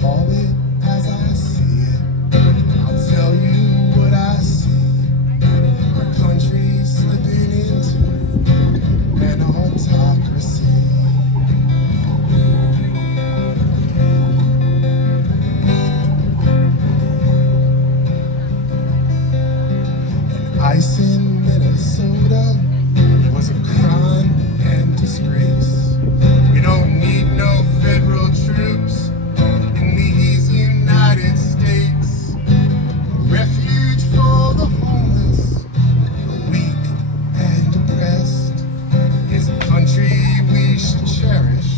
call it as I see it. I'll tell you what I see. Our country slipping into an autocracy. And ice in Minnesota was a crime and disgrace. We don't need no federal troops in these United States. A refuge for the homeless, the weak and depressed, is a country we should cherish,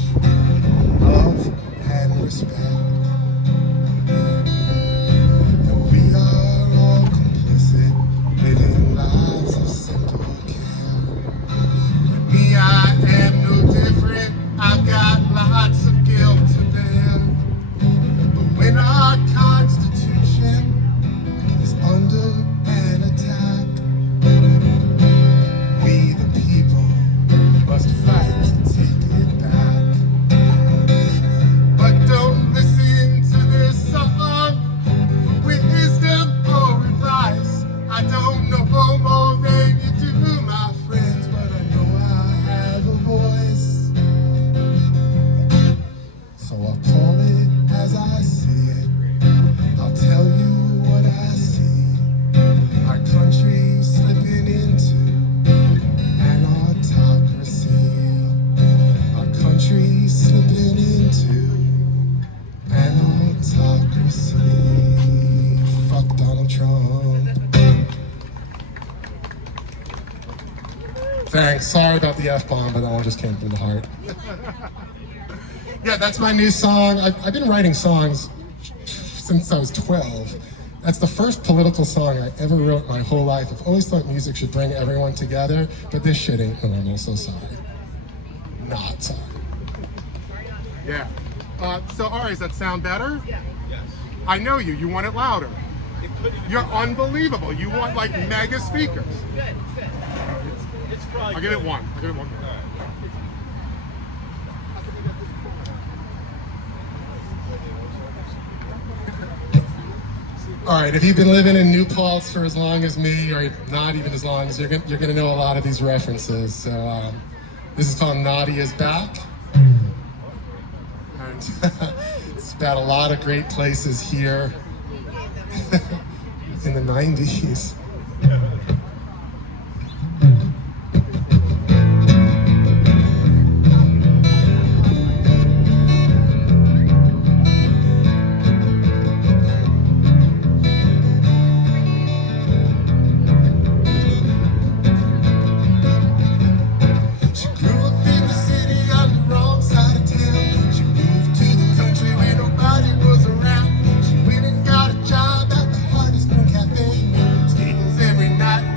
love and respect. And we are all complicit, living lives of simple care. But me, I am no different. I've got lots of guilt to bear. But when our Constitution is under an attack, we the people must fight to take it back. But don't listen to this song for wisdom or advice. I don't know more than you do, my friends, but I know I have a voice. So I'll call it as I see it. I'll tell you what I see. Our country slipping into an autocracy. Our country slipping into an autocracy. Fuck Donald Trump. Thanks. Sorry about the F-bomb, but that one just came from the heart. Yeah, that's my new song. I've been writing songs since I was 12. That's the first political song I ever wrote my whole life. I've always thought music should bring everyone together, but this shit ain't normal, so sorry. Not sorry. Yeah. So, Ari, does that sound better? Yeah. Yes. I know you. You want it louder. It could even You're unbelievable. You want like mega speakers. good. It's good. It's probably I'll give it one. I'll give it one more. All right, if you've been living in New Paltz for as long as me, or not even as long as, you're gonna know a lot of these references. So this is called Nadia's Back. And it's about a lot of great places here in the 90s. She grew up in the city on the wrong side of town. She moved to the country where nobody was around. She went and got a job at the Hudson cafe. Tables every night.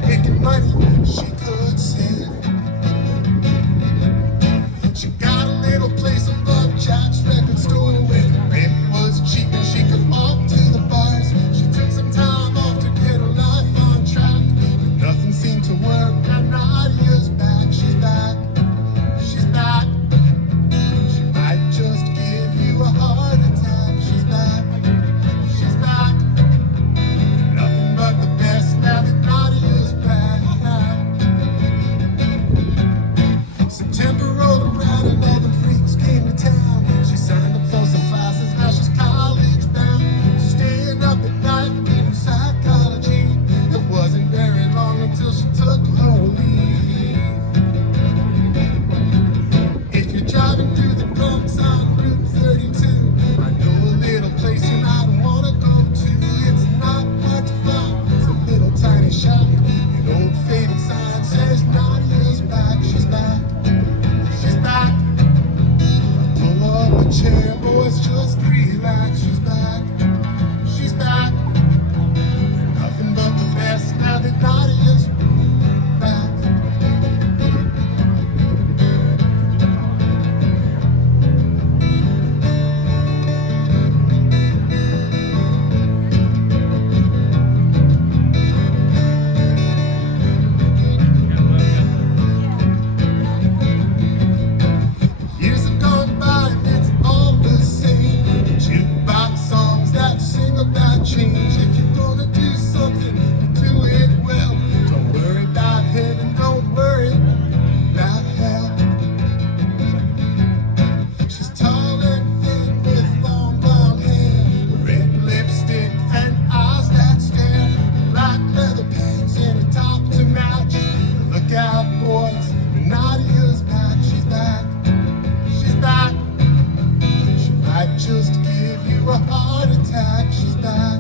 a heart attack. She's back,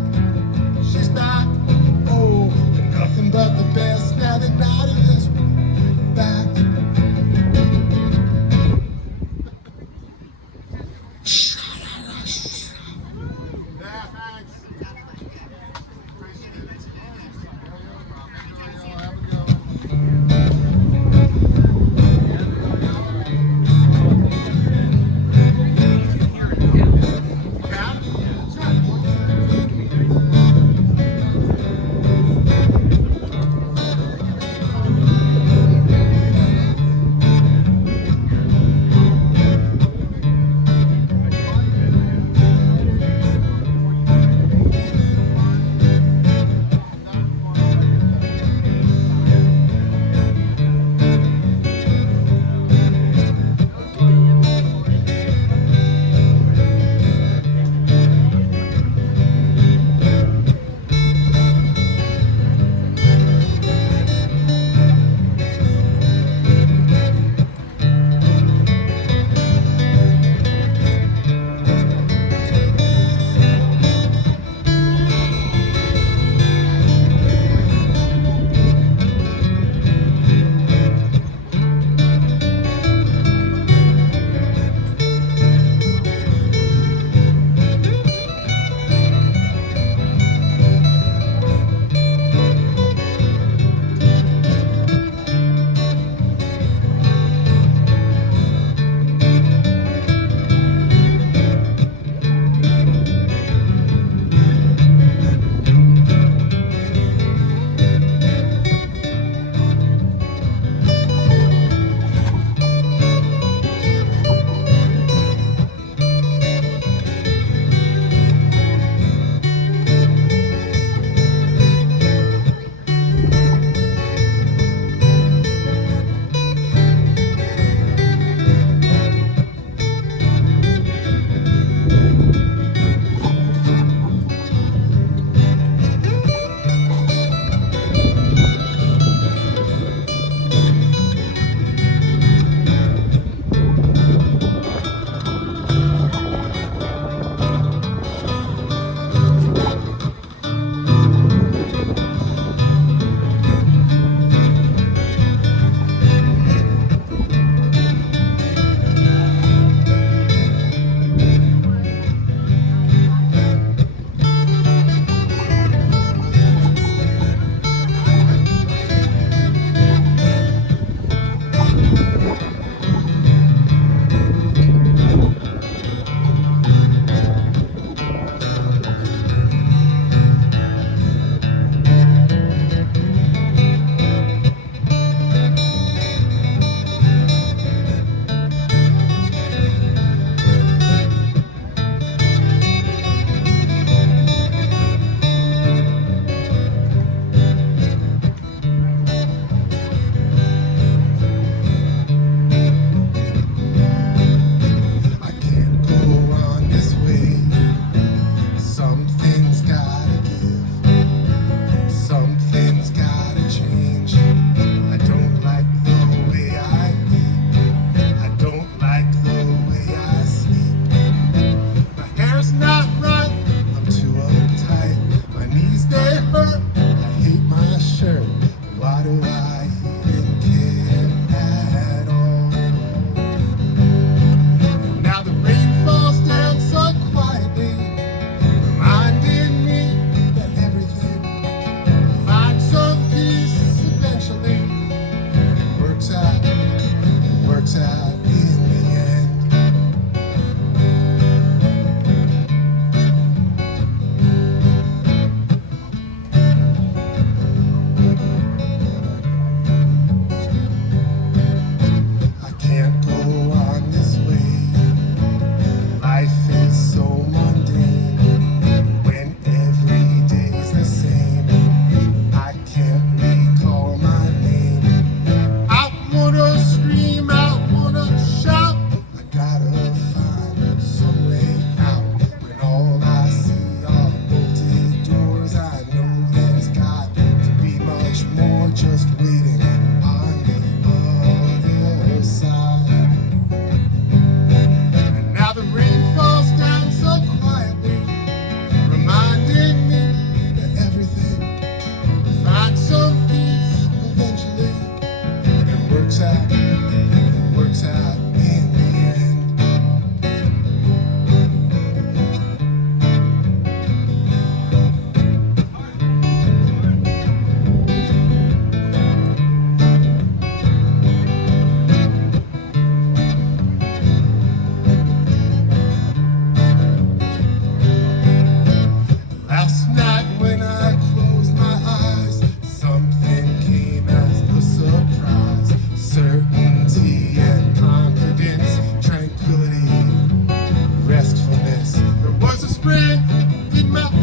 she's back. Oh, nothing but the best now that Nadia's back. Yeah, thanks. Appreciate it. Have a good one. Cat?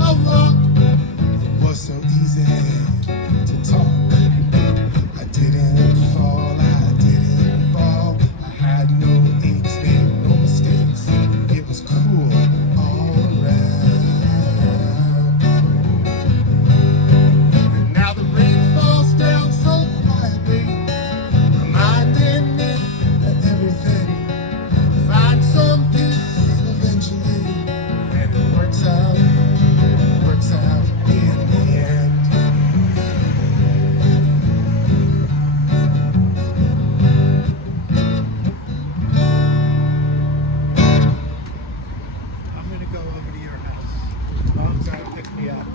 how long it was so easy to talk. I didn't fall, I didn't fall. I had no aches, made no mistakes. It was cool all around. And now the rain falls down so quietly, reminding me that everything finds some peace eventually, and it works out in the end. I'm gonna go over to your house. Mom's gonna pick me up.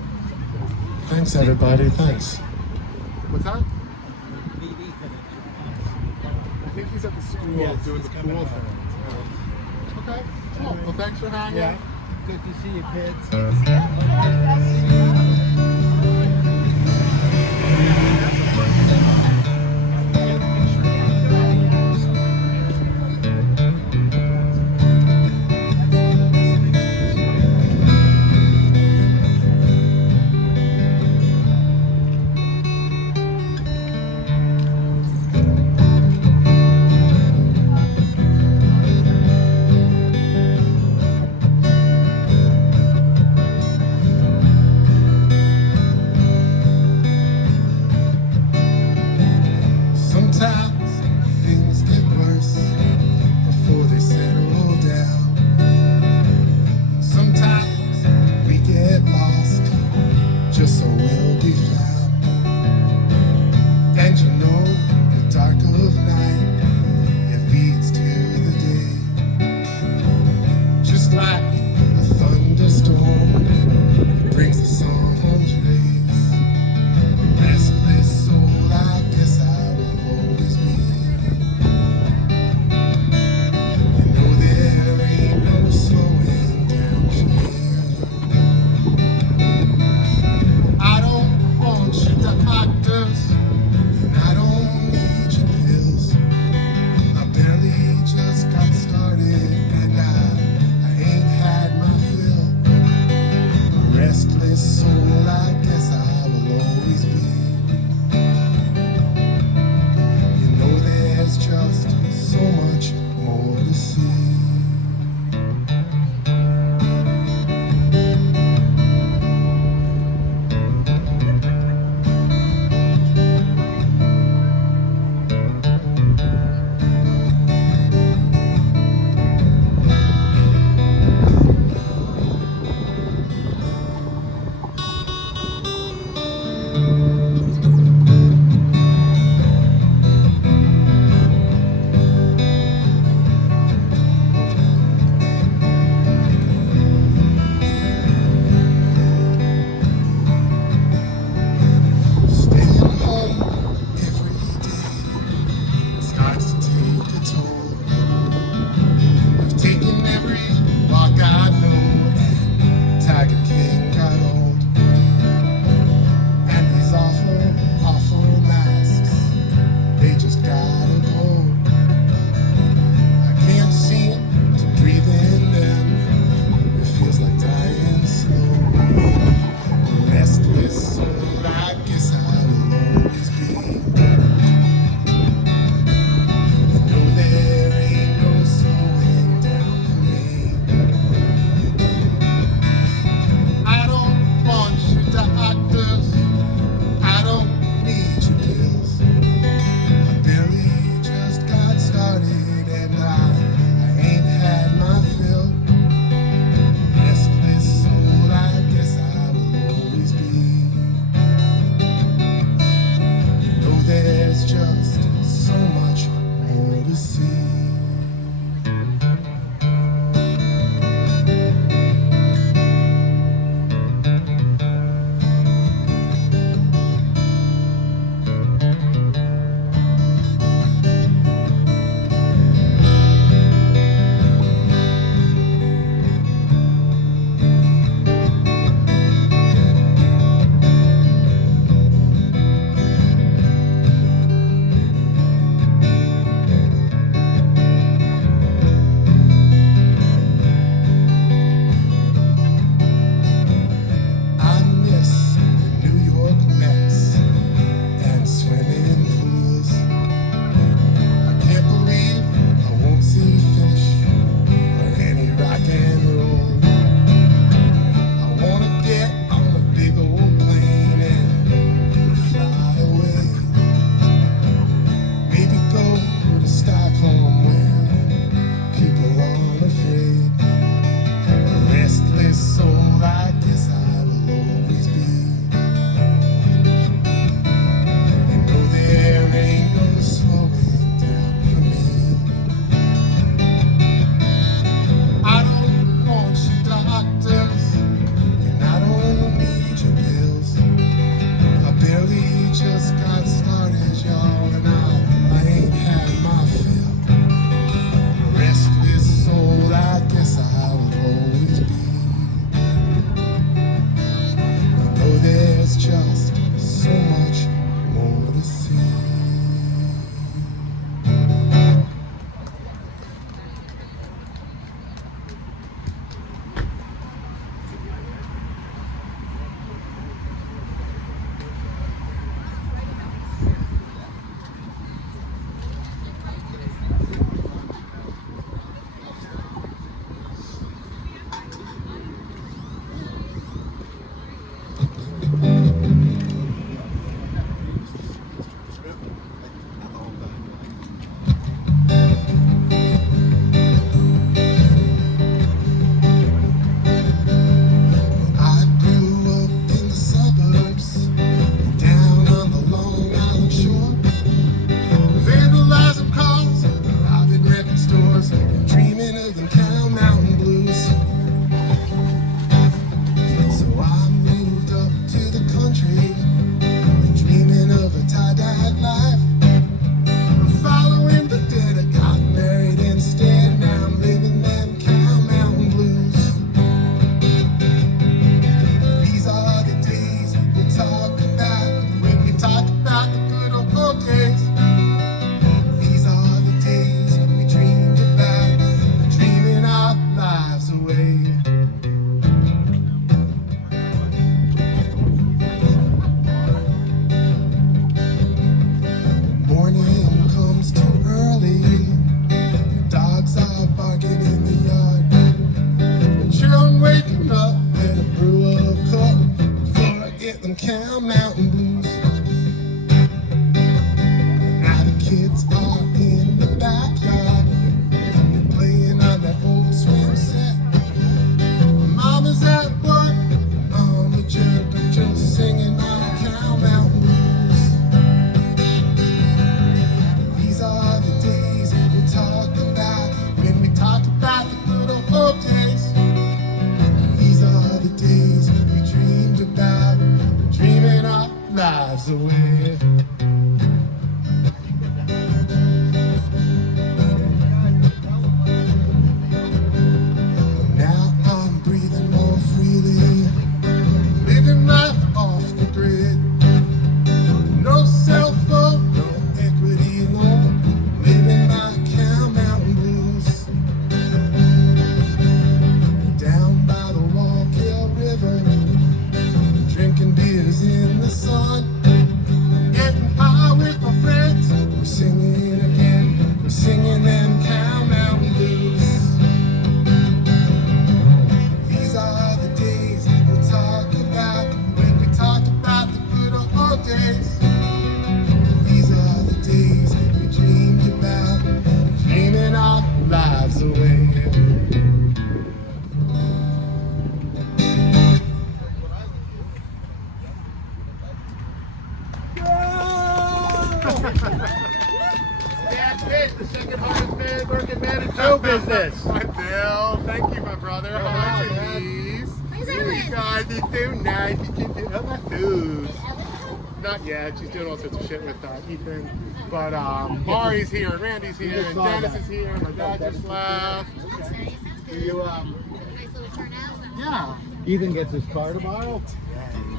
Thanks, everybody. Thanks. What's that? I think he's at the school Yes, doing he's the coming pool out. thing. Okay, cool. Well, thanks for hanging. Yeah. Good to see you, kids. some Cow Mountain blues. Now the kids are in the backyard, they're playing on their old swing set. Mama's at work on the jerk, I'm just singing my Cow Mountain blues. These are the days we talk about when we talk about the good old days. These are the days we dreamed about, dreaming our lives away. Now I'm breathing more freely, living life off the grid. No cell phone, no equity loan, living my Cow Mountain blues. Down by the Wallkill River, drinking beers in the sun, getting high with my friends. We're singing again, we're singing them Cow Mountain blues. These are the days we talk about when we talk about the good old days. These are the days we dreamed about, dreaming our lives away. That's Pitt, the second hardest man working man in show business. Hi, Bill. Thank you, my brother. Hi, Denise. Where's You Ellen? guys are so nice. You can do all my food. Not yet. She's doing all sorts of shit with Ethan. But Mari's here, and Randy's here, and Dennis is here. My dad just left. That's nice. That's good. You, Nice little turnout. yeah. Ethan gets his car tomorrow?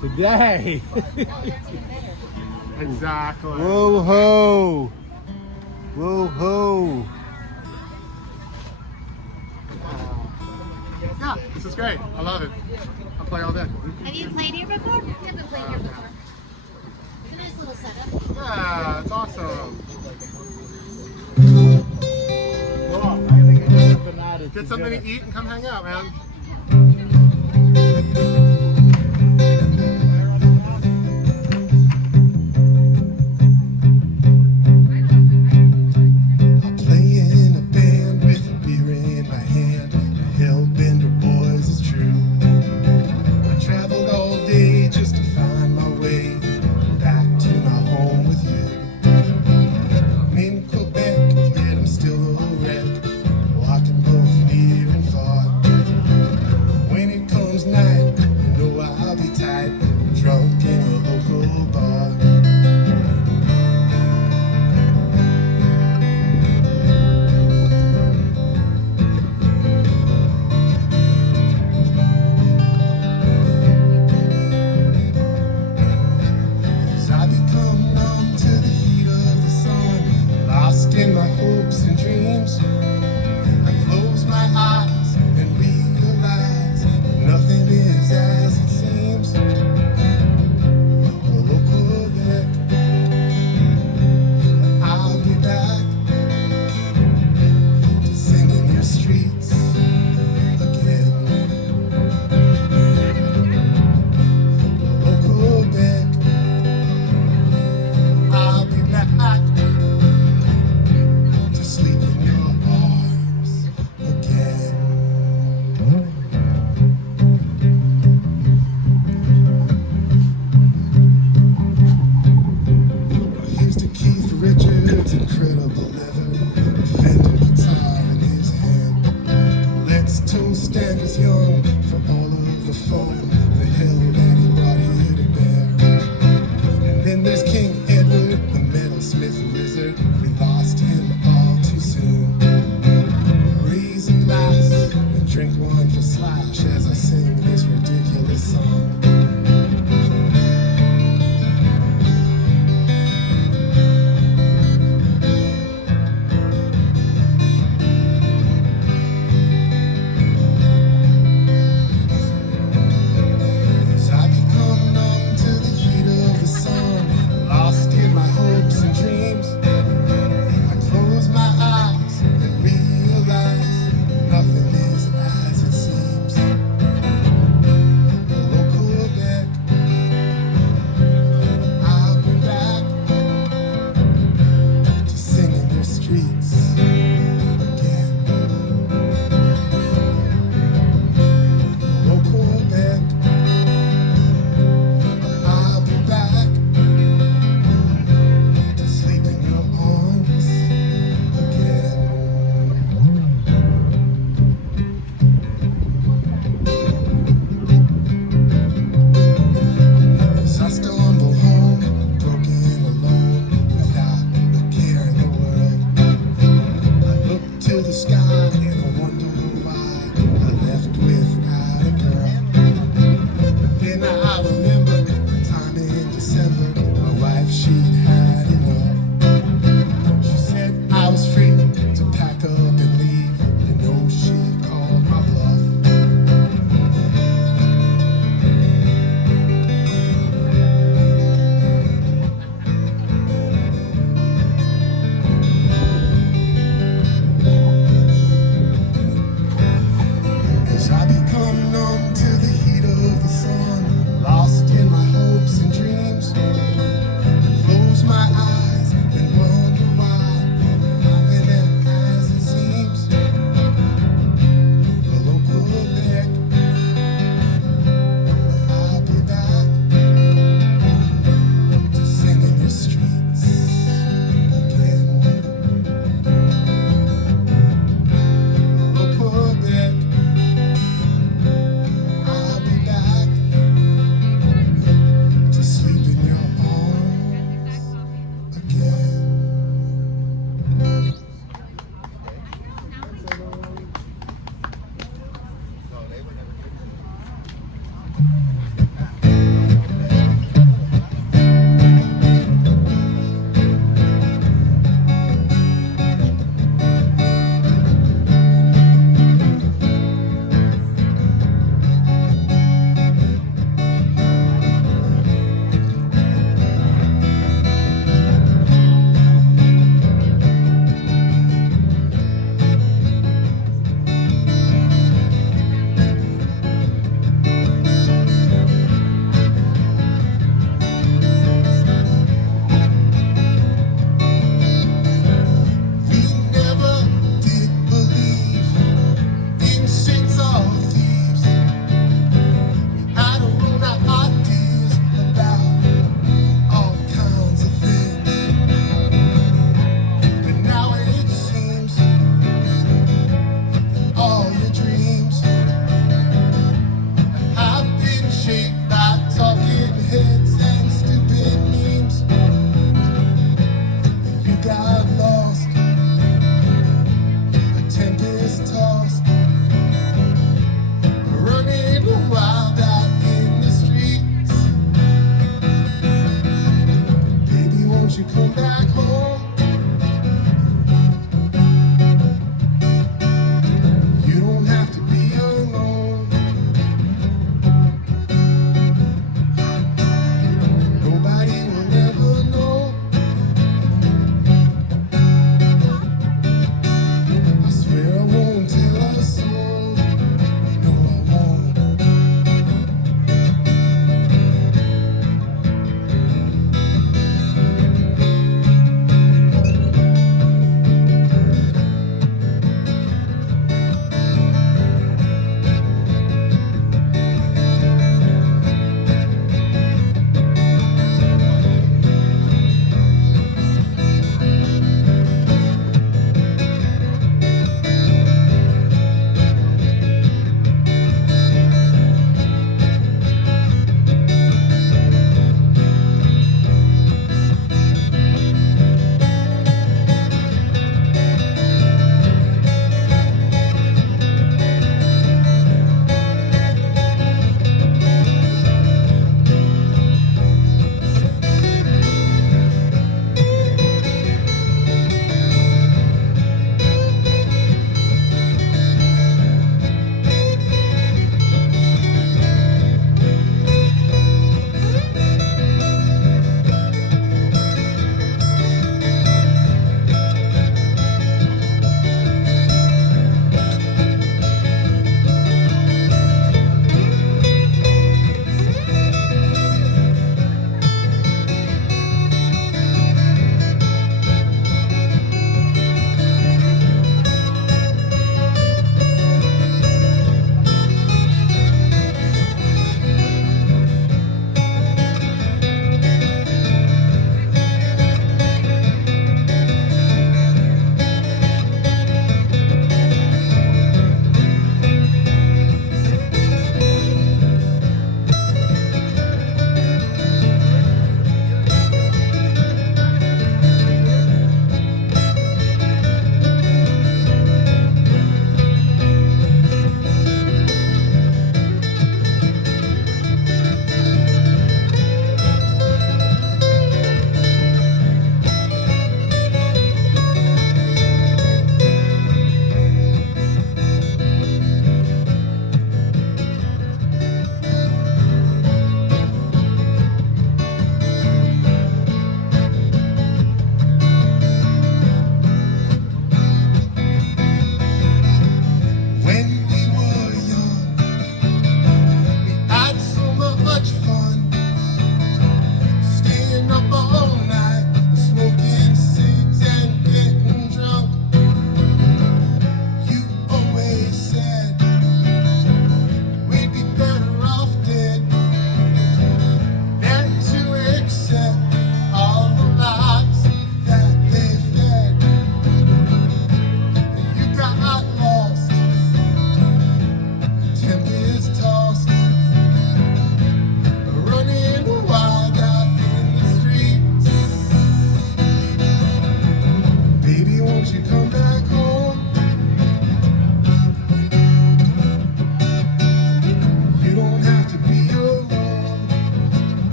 Today. Oh, that's even better. Exactly. Whoa ho. Whoa ho. Yeah, this is great. I love it. I'll play all day. Have you played here before? Never played here before. It's a nice little setup. Yeah, it's awesome. Well, I gotta get up and at it. Get something to eat and come hang out, man. I play in a band with a beer in my hand. The Hellbender boys is true. I traveled all day just to find my way back to my home with you. I'm in Quebec, yet I'm still a wreck, walking both near and far.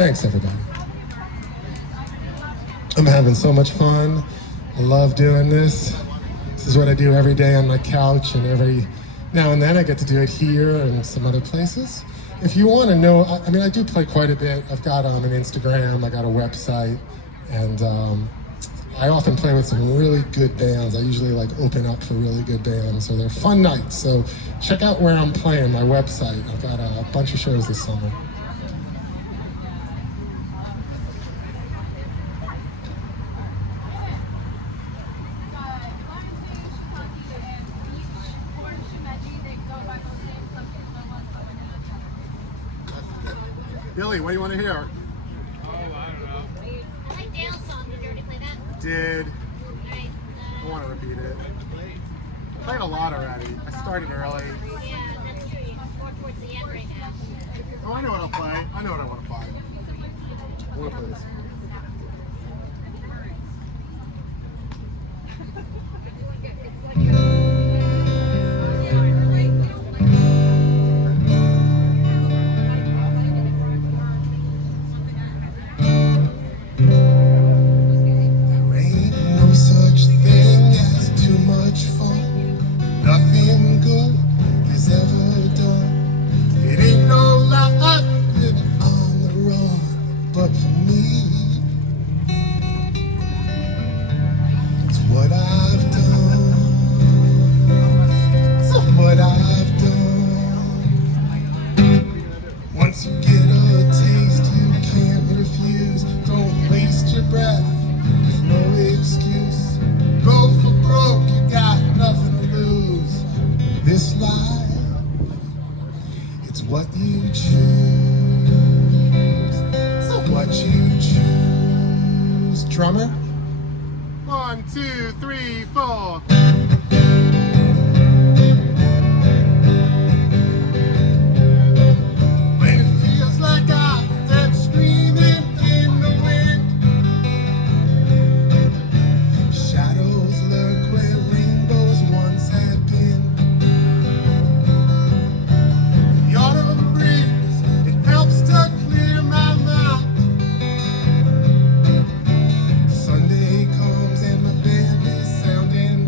Thanks, everybody. I'm having so much fun. I love doing this. This is what I do every day on my couch, and every now and then I get to do it here and some other places. If you want to know, I mean, I do play quite a bit. I've got an Instagram, I got a website, and I often play with some really good bands. I usually like open up for really good bands, so they're fun nights. So check out where I'm playing, my website. I've got a bunch of shows this summer. Billy, what do you want to hear? I like Dale's song. Did you already play that? Did. Alright. I want to repeat it. I played a lot already. I started early. Yeah, that's true. More towards the end right now. Oh, I know what I'll play. I know what I want to play. I want to play this. There ain't no such thing as too much fun. Nothing good is ever done. It ain't no life living on the run. But for me, it's what I've done. So what I've done. Once you get a taste, you can't refuse. Don't waste your breath. There's no excuse. Go for broke, you got nothing to lose. This life, it's what you choose. So what you choose. Drummer? 1, 2, 3, 4. When it feels like I am screaming in the wind. Shadows lurk where rainbows once had been. The autumn breeze, it helps to clear my mind. Sunday comes and my band is sounding.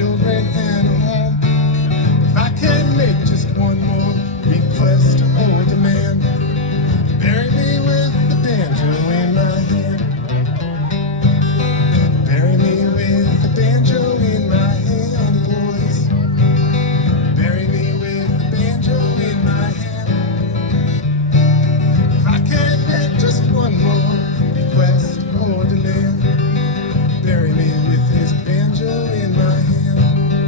children and a home. If I can make just one more request or demand, bury me with the banjo in my hand. Bury me with the banjo in my hand, boys. Bury me with the banjo in my hand. If I can make just one more request or demand, bury me with his banjo in my hand.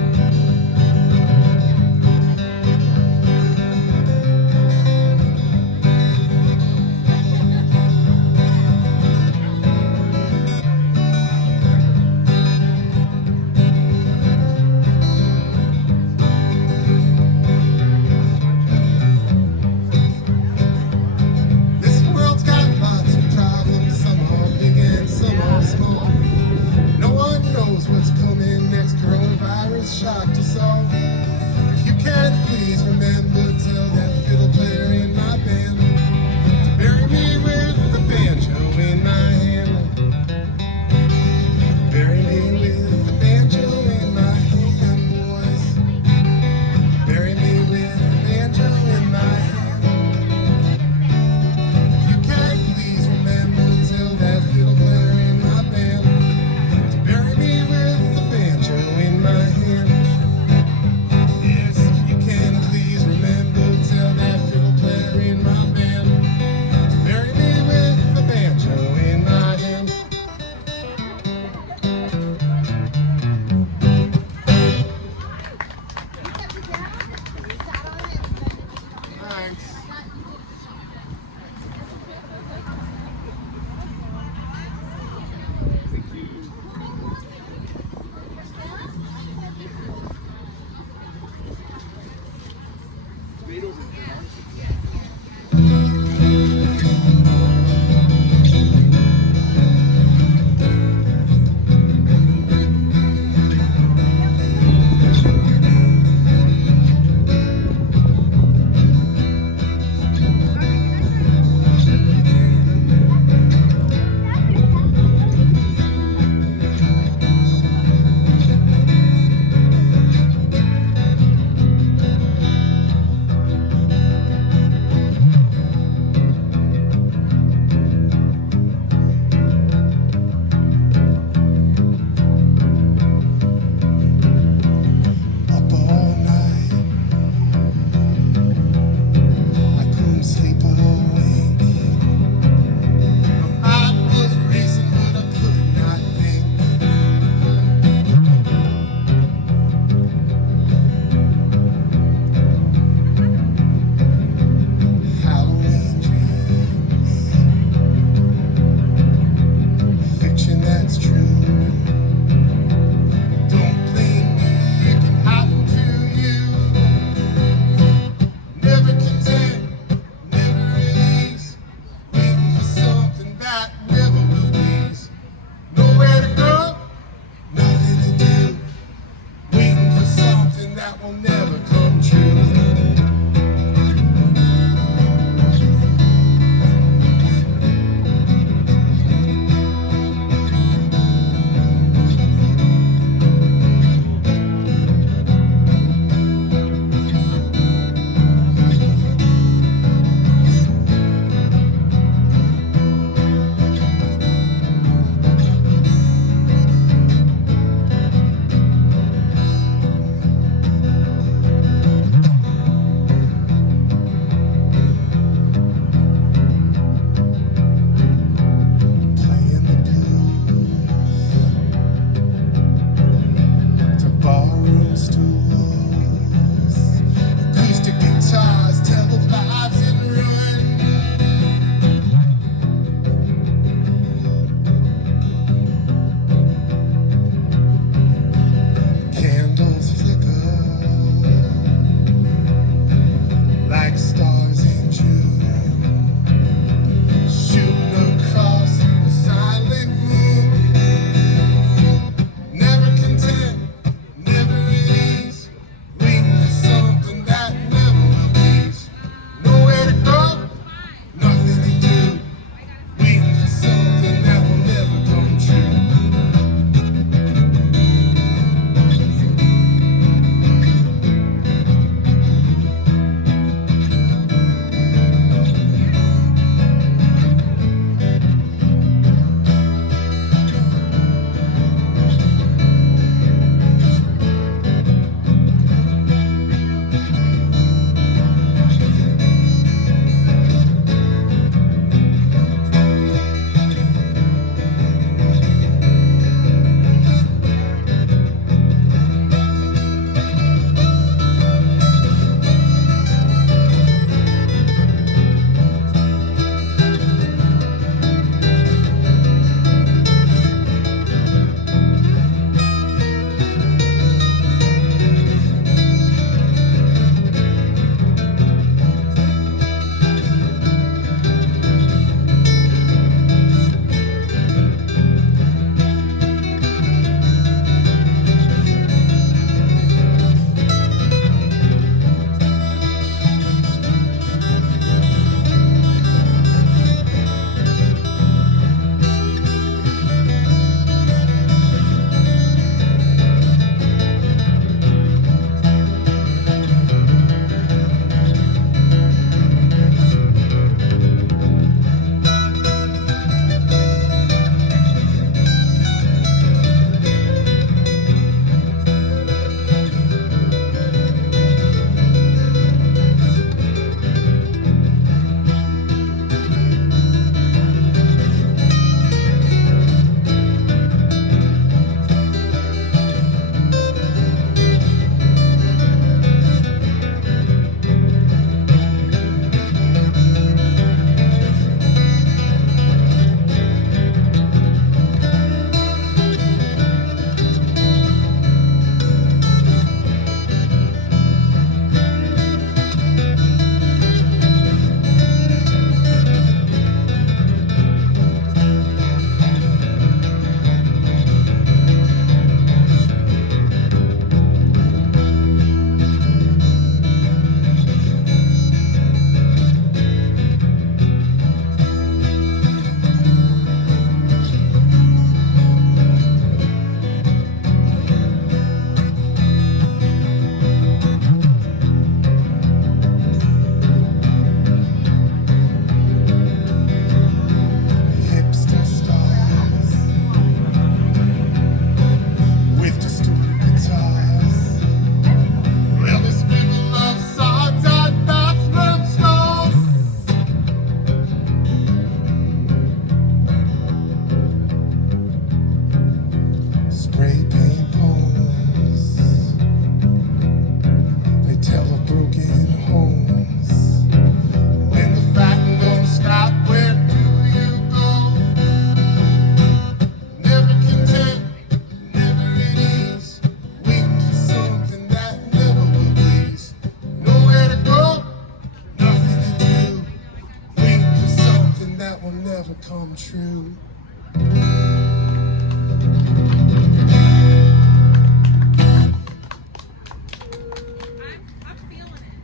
will never come true.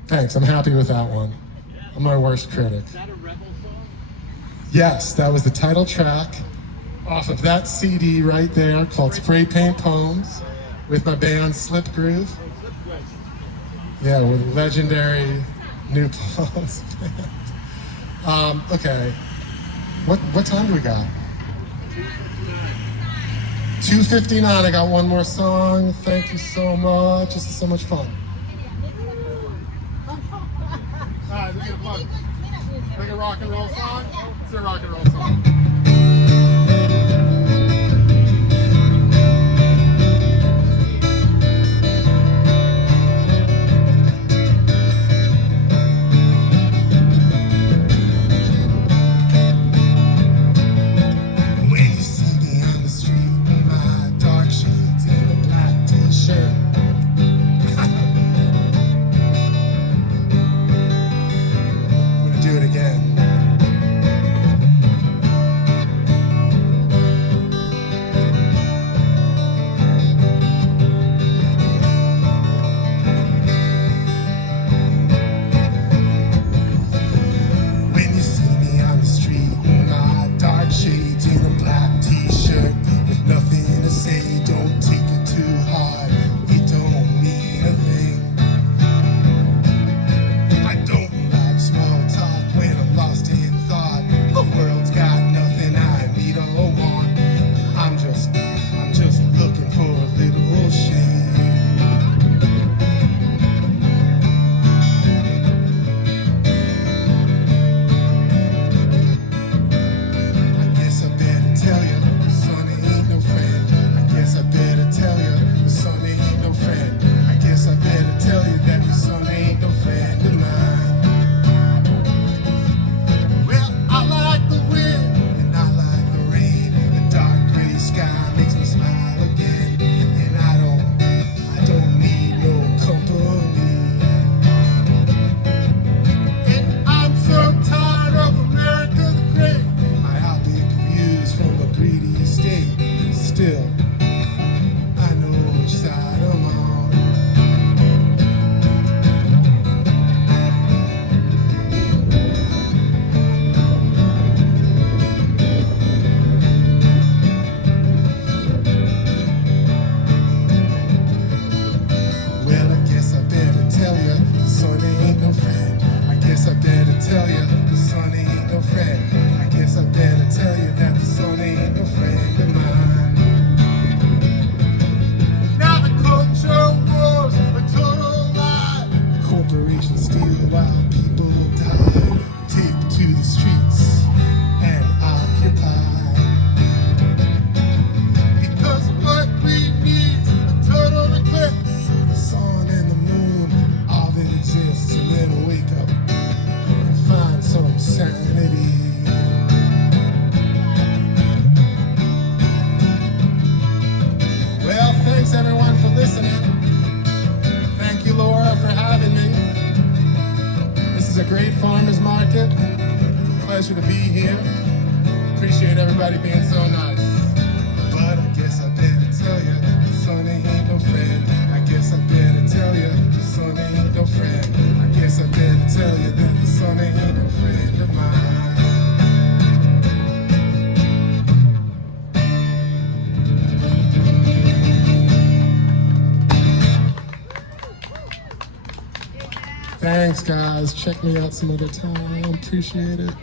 Thanks, I'm happy with that one. I'm my worst critic. Is that a rebel song? Yes, that was the title track off of that CD right there called Spray Paint Poems with my band Slip Groove. Yeah, with legendary New Paltz band. Okay, what time do we got? 2:59. I got one more song. Thank you so much. This is so much fun. Alright, let's get a fun. Like a rock and roll song? It's a rock and roll song. When you see me on the street in my dark shades and a black t-shirt, I'm gonna do it again. When you see me on the street in my dark shades and a black t-shirt with nothing to say, don't take it too hard. It don't mean a thing. I don't like small talk when I'm lost in thought. The world's got nothing I need or want. I'm just looking for a little shade. I guess I better tell you, the sun ain't no friend. I guess I better tell you, the sun ain't no friend. I guess I better tell you that the sun ain't no friend of mine. Well, I like the wind and I like the rain. The dark gray sky makes me smile again. And I don't need no company. And I'm so tired of America the Great. Myopic views from a greedy state. Still, I know which side I'm on. Well, I guess I better tell you, the sun ain't no friend. I guess I better tell you, the sun ain't no friend. I guess I better tell you that the sun ain't no friend of mine. Now the culture wars a total lie. Corporations steal while people die. Take to the streets and occupy. Because what we need is a total eclipse. The sun and the moon, all that exists, and then wake up and find some sanity. Well, thanks everyone for listening. Thank you, Laura, for having me. This is a great farmers market. Pleasure to be here. Appreciate everybody being so nice. But I guess I better tell you, the sun ain't no friend. I guess I better tell you, the sun ain't no friend. I guess I better tell you that the sun ain't no friend of mine. Thanks, guys. Check me out some other time. Appreciate it.